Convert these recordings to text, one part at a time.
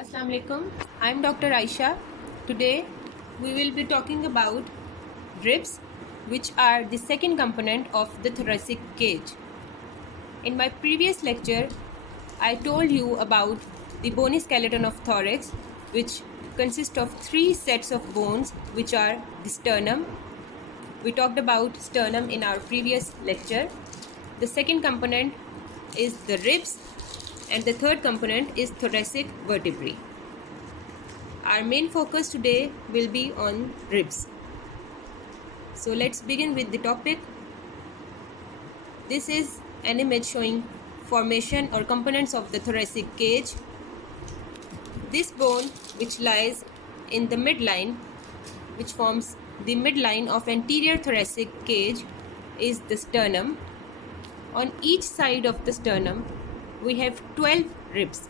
Assalamu alaikum. I'm Dr. Aisha. Today we will be talking about ribs, which are the second component of the thoracic cage. In my previous lecture, I told you about the bony skeleton of thorax, which consists of three sets of bones, which are the sternum. We talked about sternum in our previous lecture. The second component is the ribs, and the third component is thoracic vertebrae. Our main focus today will be on ribs. So let's begin with the topic. This is an image showing formation or components of the thoracic cage. This bone, which lies in the midline, which forms the midline of anterior thoracic cage, is the sternum. On each side of the sternum, we have 12 ribs.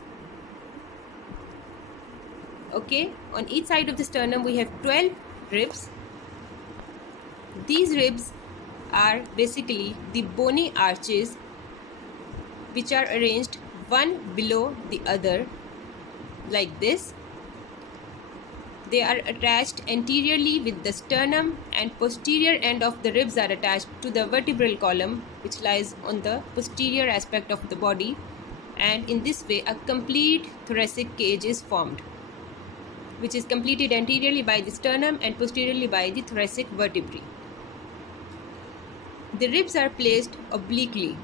Okay, on each side of the sternum we have 12 ribs. These ribs are basically the bony arches which are arranged one below the other like this. They are attached anteriorly with the sternum, and posterior end of the ribs are attached to the vertebral column, which lies on the posterior aspect of the body, and in this way a complete thoracic cage is formed, which is completed anteriorly by the sternum and posteriorly by the thoracic vertebrae. The ribs are placed obliquely,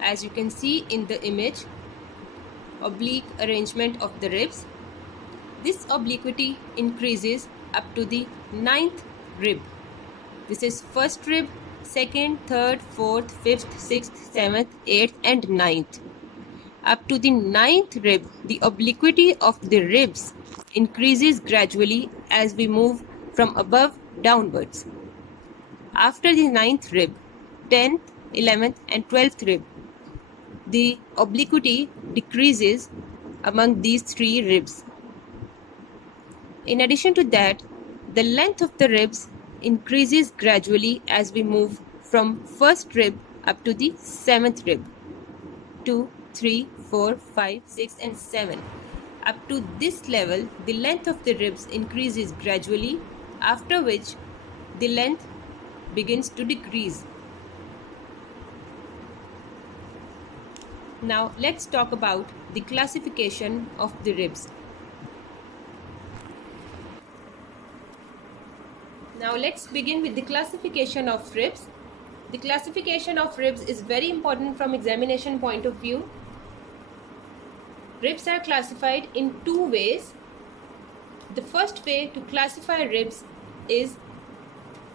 as you can see in the image, oblique arrangement of the ribs. This obliquity increases up to the 9th rib. This is first rib, second, third, fourth, fifth, sixth, seventh, 8th and 9th. Up to the 9th rib, the obliquity of the ribs increases gradually as we move from above downwards. After the 9th rib, 10th, 11th and 12th rib, the obliquity decreases among these three ribs. In addition to that, the length of the ribs increases gradually as we move from first rib up to the 7th rib. 2, 3, 4, 5, 6 and 7. Up to this level, the length of the ribs increases gradually, after which the length begins to decrease. Now let's talk about the classification of the ribs. Now let's begin with the classification of ribs. The classification of ribs is very important from examination point of view. Ribs are classified in two ways. The first way to classify ribs is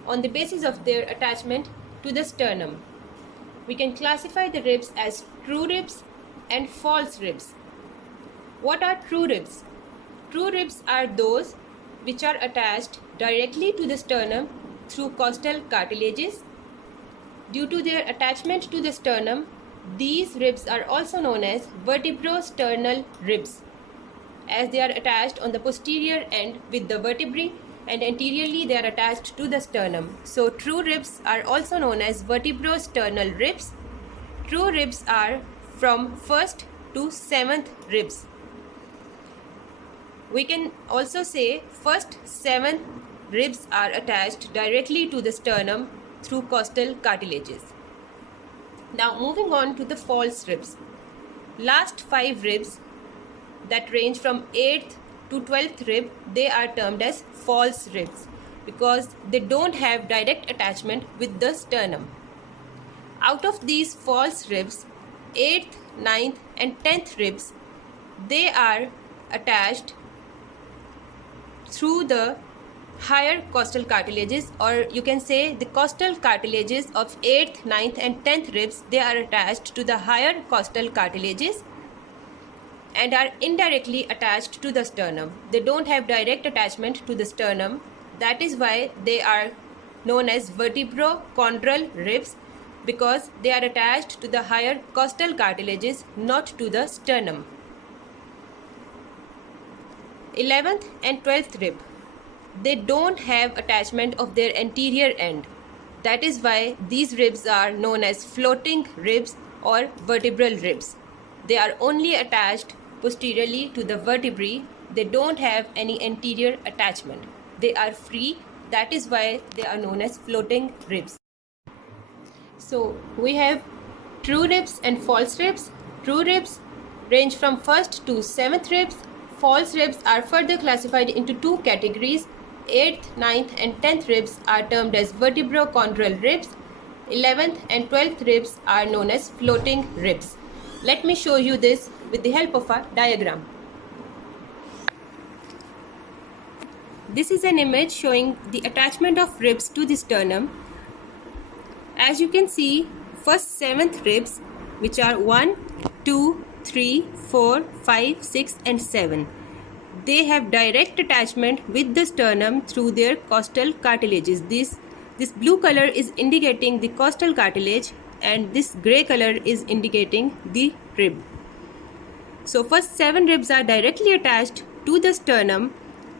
on the basis of their attachment to the sternum. We can classify the ribs as true ribs and false ribs. What are true ribs? True ribs are those which are attached directly to the sternum through costal cartilages. Due to their attachment to the sternum, these ribs are also known as vertebrosternal ribs, as they are attached on the posterior end with the vertebrae, and anteriorly they are attached to the sternum. So true ribs are also known as vertebrosternal ribs. True ribs are from 1st to 7th ribs. We can also say 1st, 7th ribs are attached directly to the sternum through costal cartilages. Now moving on to the false ribs. Last 5 ribs that range from 8th to 12th rib, they are termed as false ribs because they don't have direct attachment with the sternum. Out of these false ribs, 8th, 9th and 10th ribs, they are attached through the higher costal cartilages, or you can say the costal cartilages of 8th, 9th and 10th ribs, they are attached to the higher costal cartilages and are indirectly attached to the sternum. They don't have direct attachment to the sternum. That is why they are known as vertebrochondral ribs, because they are attached to the higher costal cartilages, not to the sternum. 11th and 12th rib, they don't have attachment of their anterior end. That is why these ribs are known as floating ribs or vertebral ribs. They are only attached posteriorly to the vertebrae. They don't have any anterior attachment. They are free. That is why they are known as floating ribs. So we have true ribs and false ribs. True ribs range from 1st to 7th ribs. False ribs are further classified into two categories. 8th, 9th and 10th ribs are termed as vertebrochondral ribs. 11th and 12th ribs are known as floating ribs. Let me show you this with the help of a diagram. This is an image showing the attachment of ribs to the sternum. As you can see, first 7th ribs, which are 1, 2, 3, 4, 5, 6 and 7. They have direct attachment with the sternum through their costal cartilages. This blue color is indicating the costal cartilage and this grey color is indicating the rib. So first 7 ribs are directly attached to the sternum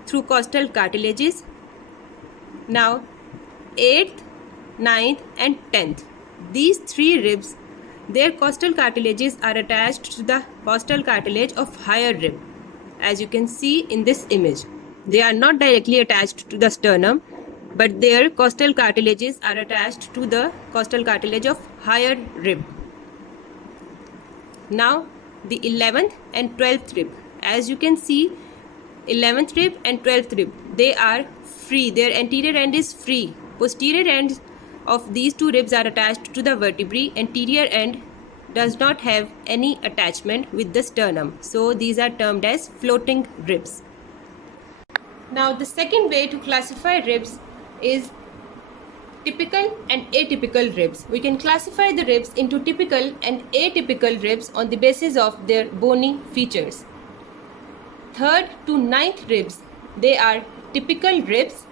through costal cartilages. Now 8th, 9th and 10th. These 3 ribs, their costal cartilages are attached to the costal cartilage of higher rib. As you can see in this image, they are not directly attached to the sternum, but their costal cartilages are attached to the costal cartilage of higher rib. Now the 11th and 12th rib. As you can see, 11th rib and 12th rib, they are free. Their anterior end is free. Posterior ends of these 2 ribs are attached to the vertebrae. Anterior end does not have any attachment with the sternum. So these are termed as floating ribs. Now the second way to classify ribs is typical and atypical ribs. We can classify the ribs into typical and atypical ribs on the basis of their bony features. 3rd to 9th ribs, they are typical ribs.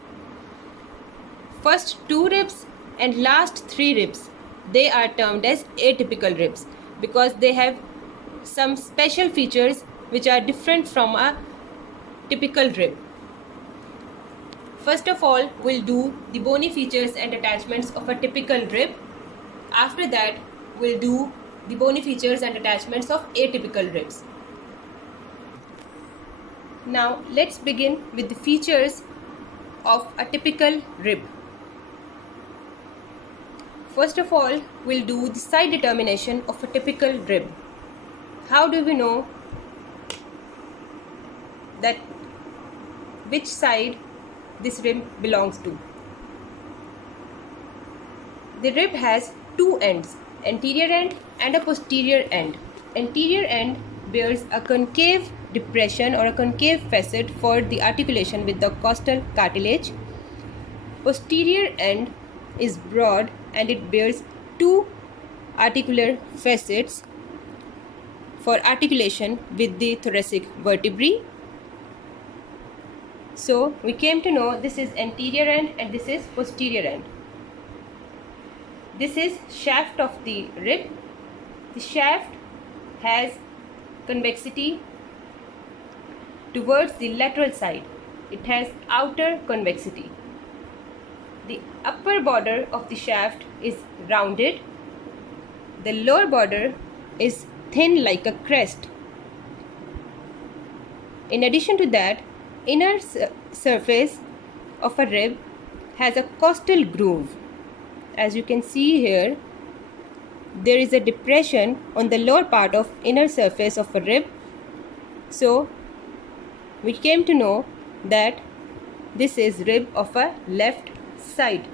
First 2 ribs and last 3 ribs, they are termed as atypical ribs because they have some special features which are different from a typical rib. First of all, we'll do the bony features and attachments of a typical rib. After that, we'll do the bony features and attachments of atypical ribs. Now let's begin with the features of a typical rib. First of all, we'll do the side determination of a typical rib. How do we know that which side this rib belongs to? The rib has 2 ends, anterior end and a posterior end. Anterior end bears a concave depression or a concave facet for the articulation with the costal cartilage. Posterior end is broad and it bears 2 articular facets for articulation with the thoracic vertebrae. So we came to know this is anterior end and this is posterior end. This is shaft of the rib. The shaft has convexity towards the lateral side. It has outer convexity. The upper border of the shaft is rounded. The lower border is thin like a crest. In addition to that, inner surface of a rib has a costal groove. As you can see here, there is a depression on the lower part of inner surface of a rib. So we came to know that this is rib of a left side.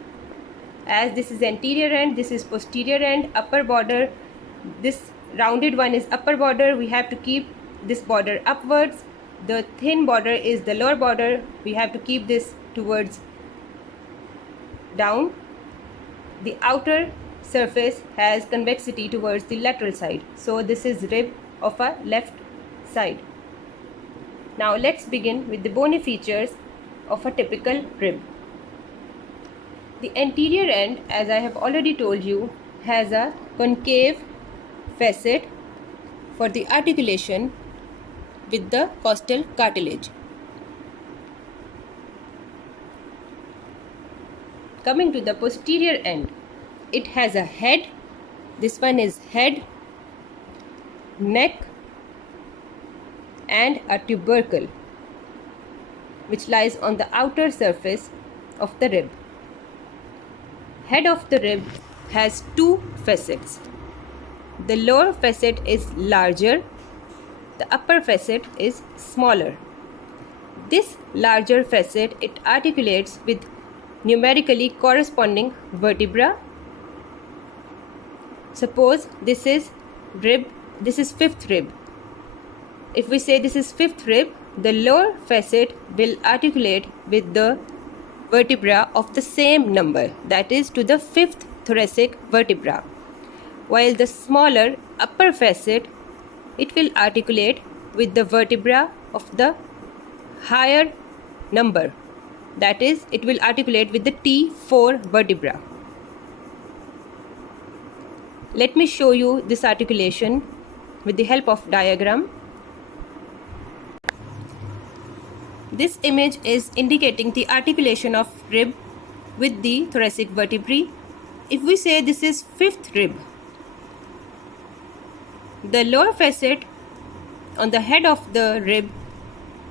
As this is anterior end, this is posterior end, upper border, this rounded one is upper border, we have to keep this border upwards. The thin border is the lower border, we have to keep this towards down. The outer surface has convexity towards the lateral side. So this is rib of a left side. Now let's begin with the bony features of a typical rib. The anterior end, as I have already told you, has a concave facet for the articulation with the costal cartilage. Coming to the posterior end, it has a head. This one is head, neck, and a tubercle which lies on the outer surface of the rib. Head of the rib has two facets. The lower facet is larger, the upper facet is smaller. This larger facet, it articulates with numerically corresponding vertebra. Suppose this is fifth rib. If we say this is fifth rib, the lower facet will articulate with the vertebra of the same number, that is to the fifth thoracic vertebra, while the smaller upper facet, it will articulate with the vertebra of the higher number, that is it will articulate with the T4 vertebra. Let me show you this articulation with the help of diagram. This image is indicating the articulation of rib with the thoracic vertebrae. If we say this is fifth rib, the lower facet on the head of the rib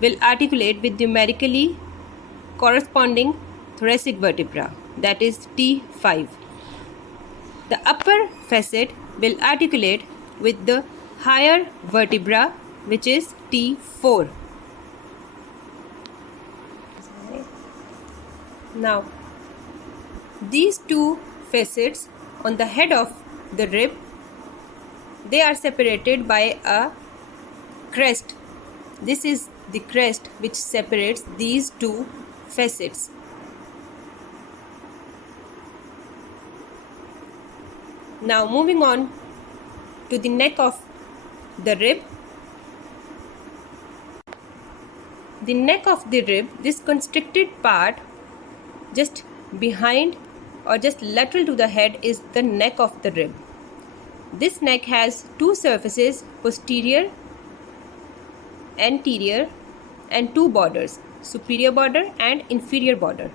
will articulate with numerically corresponding thoracic vertebra, that is T5. The upper facet will articulate with the higher vertebra, which is T4. Now, these two facets on the head of the rib, they are separated by a crest. This is the crest which separates these two facets. Now moving on to the neck of the rib. The neck of the rib, this constricted part just behind or just lateral to the head, is the neck of the rib. This neck has two surfaces, posterior, anterior, and two borders, superior border and inferior border.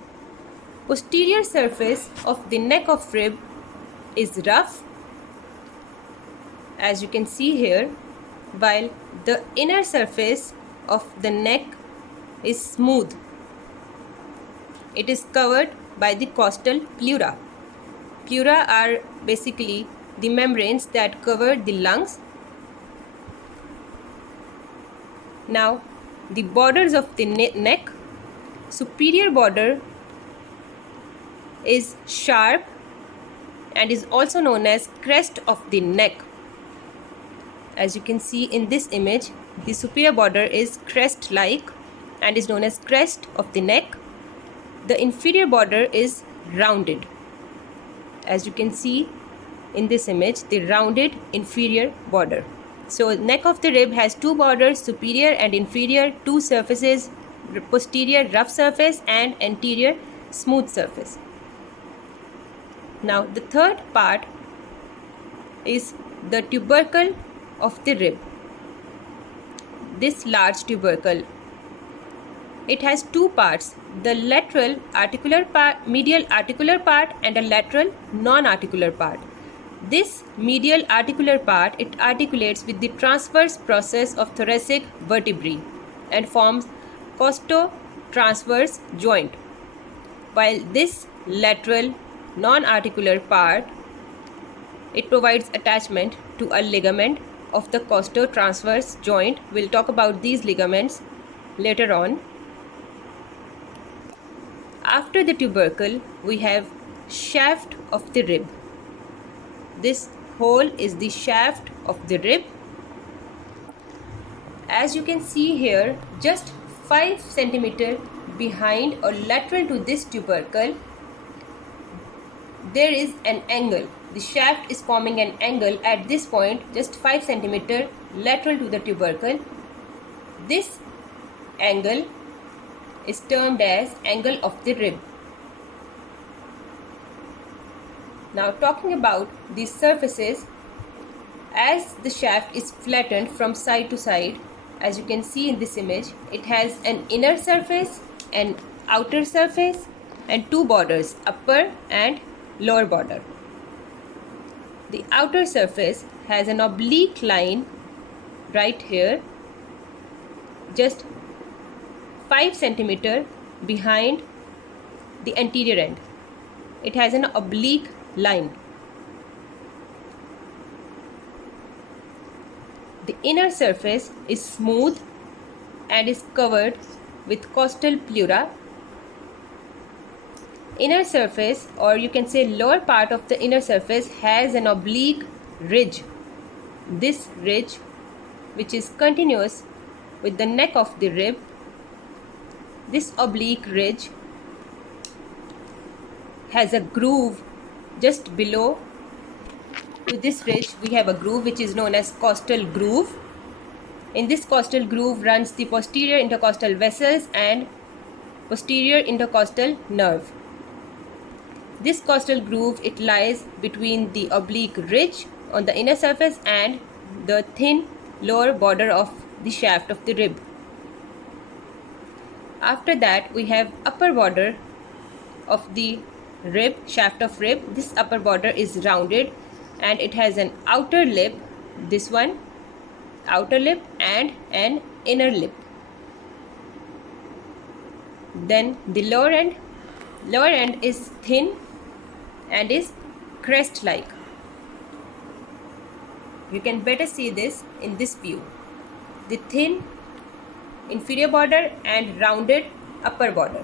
Posterior surface of the neck of rib is rough, as you can see here, while the inner surface of the neck is smooth. It is covered by the costal pleura. Pleura are basically the membranes that cover the lungs. Now, the borders of the neck, superior border is sharp and is also known as crest of the neck. As you can see in this image, the superior border is crest-like and is known as crest of the neck. The inferior border is rounded. As you can see in this image, the rounded inferior border. So neck of the rib has two borders, superior and inferior, two surfaces, posterior rough surface and anterior smooth surface. Now the third part is the tubercle of the rib. This large tubercle, it has two parts, the lateral articular part, medial articular part, and a lateral non-articular part. This medial articular part, it articulates with the transverse process of thoracic vertebrae and forms costo-transverse joint, while this lateral non-articular part, it provides attachment to a ligament of the costo-transverse joint. We'll talk about these ligaments later on. After the tubercle, we have shaft of the rib. This hole is the shaft of the rib. As you can see here, just 5 cm behind or lateral to this tubercle, there is an angle. The shaft is forming an angle at this point, just 5 cm lateral to the tubercle. This angle is termed as angle of the rib. Now talking about these surfaces, as the shaft is flattened from side to side, as you can see in this image, it has an inner surface, an outer surface, and two borders, upper and lower border. The outer surface has an oblique line right here, just 5 centimeter behind the anterior end. It has an oblique line. The inner surface is smooth and is covered with costal pleura. Inner surface, or you can say lower part of the inner surface, has an oblique ridge. This ridge, which is continuous with the neck of the rib, this oblique ridge has a groove just below. To this ridge we have a groove which is known as costal groove. In this costal groove runs the posterior intercostal vessels and posterior intercostal nerve. This costal groove, it lies between the oblique ridge on the inner surface and the thin lower border of the shaft of the rib. After that we have upper border of the rib, shaft of rib. This upper border is rounded and it has an outer lip, this one, outer lip, and an inner lip. Then the lower end is thin and is crest like. You can better see this in this view. The thin inferior border and rounded upper border.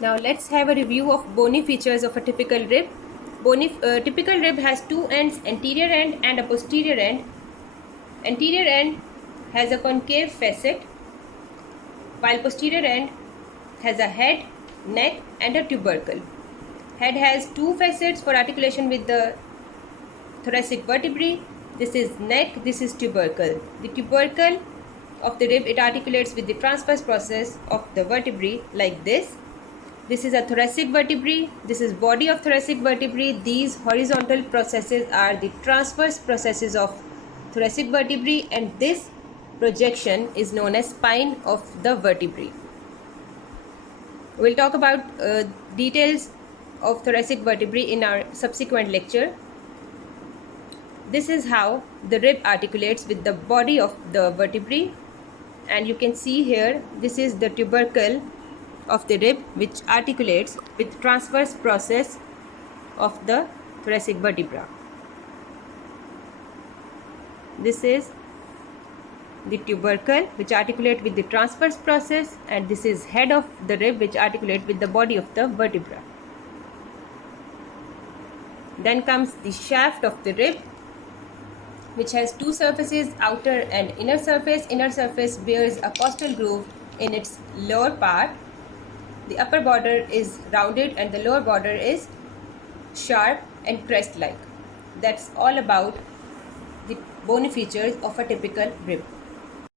Now let's have a review of bony features of a typical rib. Typical rib has two ends, anterior end and a posterior end. Anterior end has a concave facet, while posterior end has a head, neck and a tubercle. Head has two facets for articulation with the thoracic vertebrae. This is neck, this is tubercle. The tubercle of the rib, it articulates with the transverse process of the vertebrae like this. This is a thoracic vertebrae, this is body of thoracic vertebrae. These horizontal processes are the transverse processes of thoracic vertebrae, and this projection is known as spine of the vertebrae. We'll talk about details of thoracic vertebrae in our subsequent lecture. This is how the rib articulates with the body of the vertebrae, and you can see here this is the tubercle of the rib which articulates with transverse process of the thoracic vertebra. This is the tubercle which articulate with the transverse process, and this is head of the rib which articulate with the body of the vertebra. Then comes the shaft of the rib, which has two surfaces, outer and inner surface. Inner surface bears a costal groove in its lower part. The upper border is rounded and the lower border is sharp and crest-like. That's all about the bony features of a typical rib.